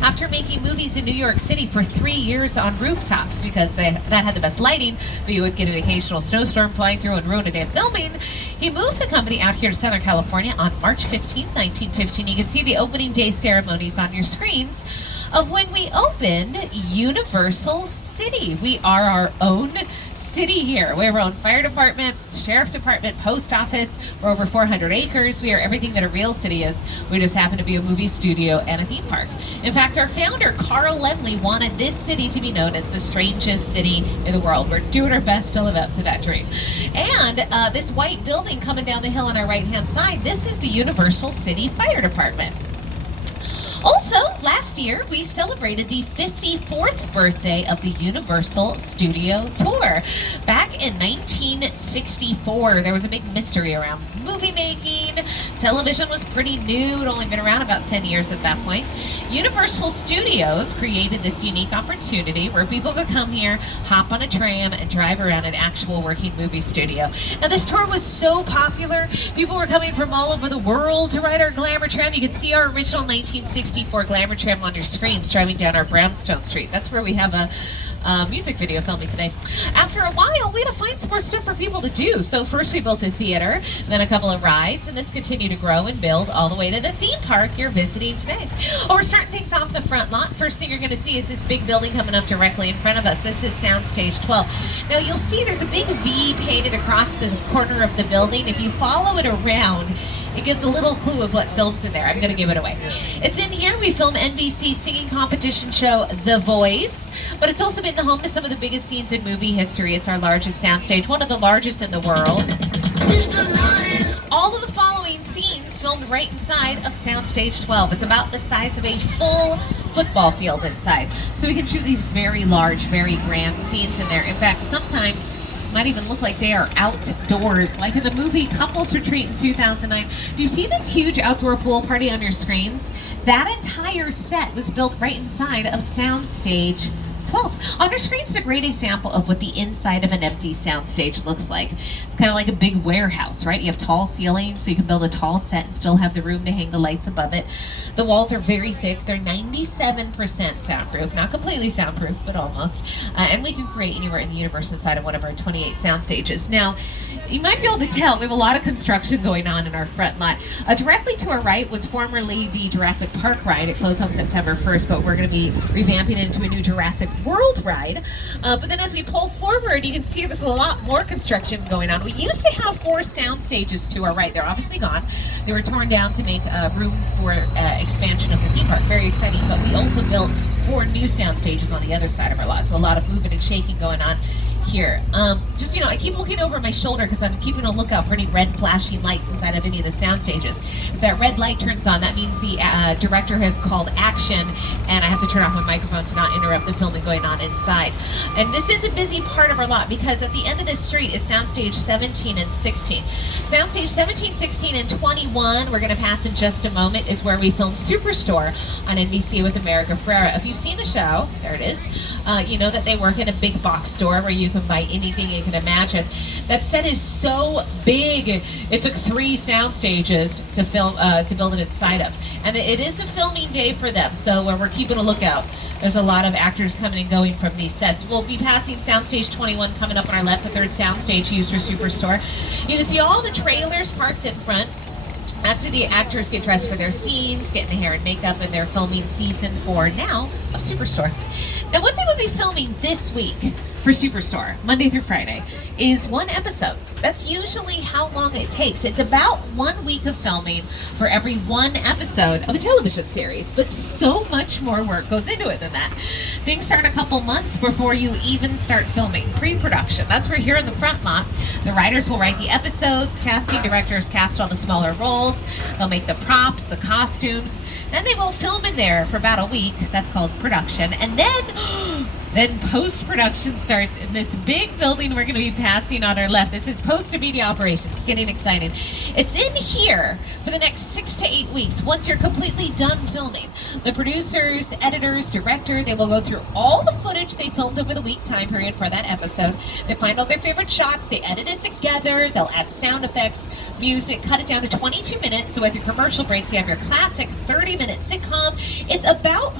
After making movies in New York City for 3 years on rooftops because that had the best lighting, but you would get an occasional snowstorm flying through and ruin a day of filming, he moved the company out here to Southern California on March 15, 1915. You can see the opening day ceremonies on your screens of when we opened Universal City. We are our own city here. We have our own fire department, sheriff department, post office. We're over 400 acres. We are everything that a real city is. We just happen to be a movie studio and a theme park. In fact, our founder, Carl Lemley, wanted this city to be known as the strangest city in the world. We're doing our best to live up to that dream. And this white building coming down the hill on our right-hand side, this is the Universal City Fire Department. Also, last year, we celebrated the 54th birthday of the Universal Studio Tour. Back in 1964, there was a big mystery around movie making. Television was pretty new. It had only been around about 10 years at that point. Universal Studios created this unique opportunity where people could come here, hop on a tram, and drive around an actual working movie studio. Now, this tour was so popular, people were coming from all over the world to ride our glamour tram. You can see our original 1964 glamour tram on your screens driving down our Brownstone Street. That's where we have a music video filming today. After a while, we had to find some more stuff for people to do. So first we built a theater, then a couple of rides, and this continued to grow and build all the way to the theme park you're visiting today. Oh, we're starting things off the front lot. First thing you're going to see is this big building coming up directly in front of us. This is Soundstage 12. Now you'll see there's a big V painted across the corner of the building. If you follow it around, it gives a little clue of what films in there. I'm going to give it away. It's in here. We film NBC's singing competition show, The Voice, but it's also been the home to some of the biggest scenes in movie history. It's our largest soundstage, one of the largest in the world. All of the following scenes filmed right inside of Soundstage 12. It's about the size of a full football field inside. So we can shoot these very large, very grand scenes in there. In fact, sometimes might even look like they are outdoors, like in the movie Couples Retreat in 2009. Do you see this huge outdoor pool party on your screens? That entire set was built right inside of Soundstage 12. On your screen's a great example of what the inside of an empty soundstage looks like. It's kind of like a big warehouse, right? You have tall ceilings, so you can build a tall set and still have the room to hang the lights above it. The walls are very thick. They're 97% soundproof. Not completely soundproof, but almost. And we can create anywhere in the universe inside of one of our 28 sound stages. Now, you might be able to tell we have a lot of construction going on in our front lot. Directly to our right was formerly the Jurassic Park ride. It closed on September 1st, but we're going to be revamping it into a new Jurassic World ride. But then as we pull forward, you can see there's a lot more construction going on. We used to have 4 sound stages to our right. They're obviously gone. They were torn down to make room for expansion of the theme park. Very exciting. But we also built 4 new sound stages on the other side of our lot. So a lot of moving and shaking going on here. Just, I keep looking over my shoulder because I'm keeping a lookout for any red flashing lights inside of any of the sound stages. If that red light turns on, that means the director has called action, and I have to turn off my microphone to not interrupt the filming going on inside. And this is a busy part of our lot because at the end of this street is Soundstage 17 and 16. Soundstage 17, 16, and 21, we're going to pass in just a moment, is where we film Superstore on NBC with America Ferrera. If you've seen the show, there it is, you know that they work in a big box store where you can buy anything you can imagine. That set is so big. It took 3 sound stages to film, to build it inside of. And it is a filming day for them, so we're keeping a lookout. There's a lot of actors coming and going from these sets. We'll be passing Soundstage 21 coming up on our left, the 3rd soundstage used for Superstore. You can see all the trailers parked in front. That's where the actors get dressed for their scenes, getting the hair and makeup, and they're filming season 4 now of Superstore. Now, what they would be filming this week for Superstore, Monday through Friday, is 1 episode. That's usually how long it takes. It's about 1 week of filming for every 1 episode of a television series, but so much more work goes into it than that. Things start a couple months before you even start filming. Pre-production, that's where here in the front lot, the writers will write the episodes, casting directors cast all the smaller roles, they'll make the props, the costumes, and they will film in there for about a week. That's called production. And then post-production starts in this big building we're going to be passing on our left. This is post-media operations. Getting exciting. It's in here for the next 6 to 8 weeks. Once you're completely done filming, the producers, editors, director, they will go through all the footage they filmed over the week time period for that episode. They find all their favorite shots. They edit it together. They'll add sound effects, music, cut it down to 22 minutes. So with your commercial breaks, you have your classic 30-minute sitcom. It's about